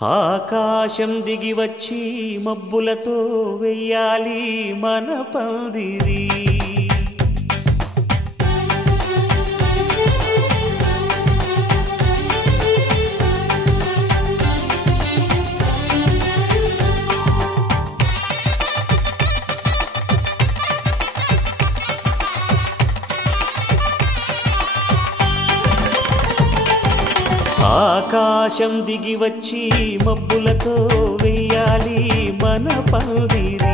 ఆకాశం దిగి వచ్చి మబ్బులతో వెయ్యాలి మన పందిరి. ఆకాశం దిగి వచ్చి మబ్బులతో వెయ్యాలి మన పందిరి.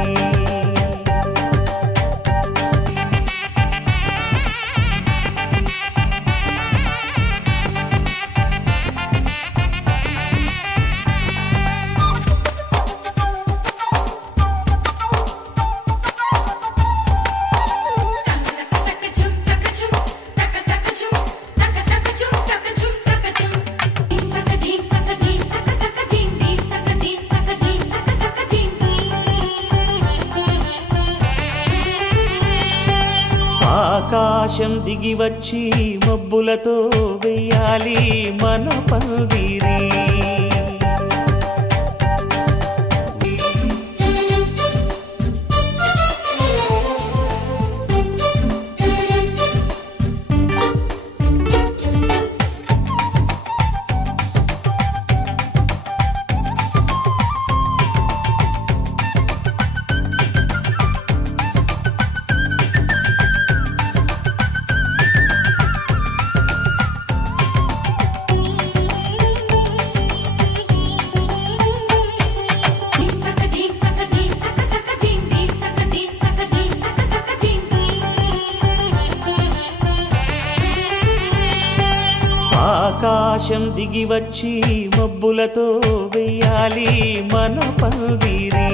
ఆకాశం దిగి వచ్చి మబ్బులతో వెయ్యాలి మన పందిరి. ఆకాశం దిగి వచ్చి మబ్బులతో వెయ్యాలి మన పందిరి.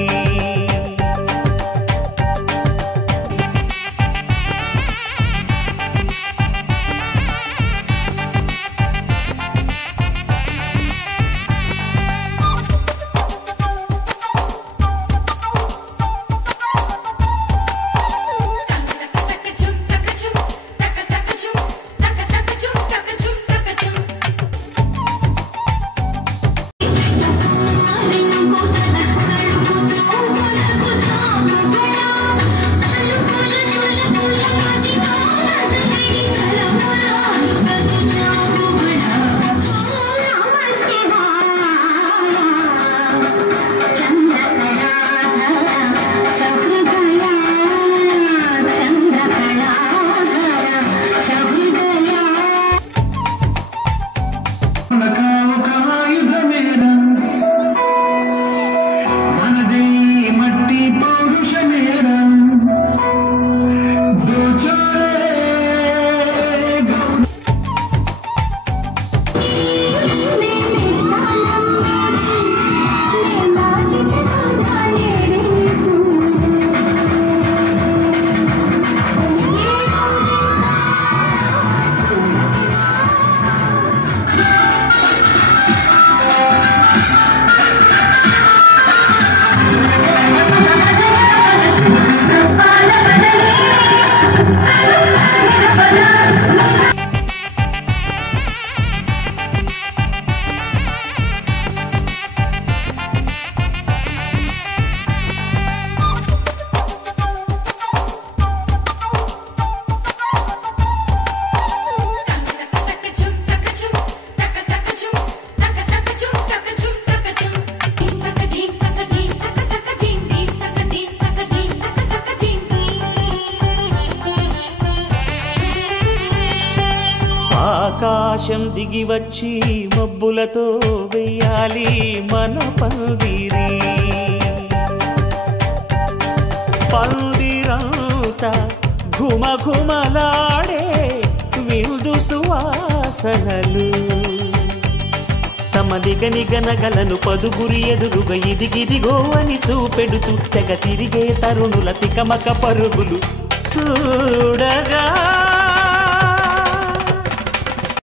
ఆకాశం దిగి వచ్చి మబ్బులతో వెయ్యాలి మన పందిరి. పందిరంతా ఘుమఘుమలాడే విందు సువాసనలు, తమ నిగనిగనగలను పదుగురి ఎదురుగా ఇదిగిదిగో అని చూపెడుతూ తెగ తిరిగే తరుణుల తికమక పరుగులు చూడగా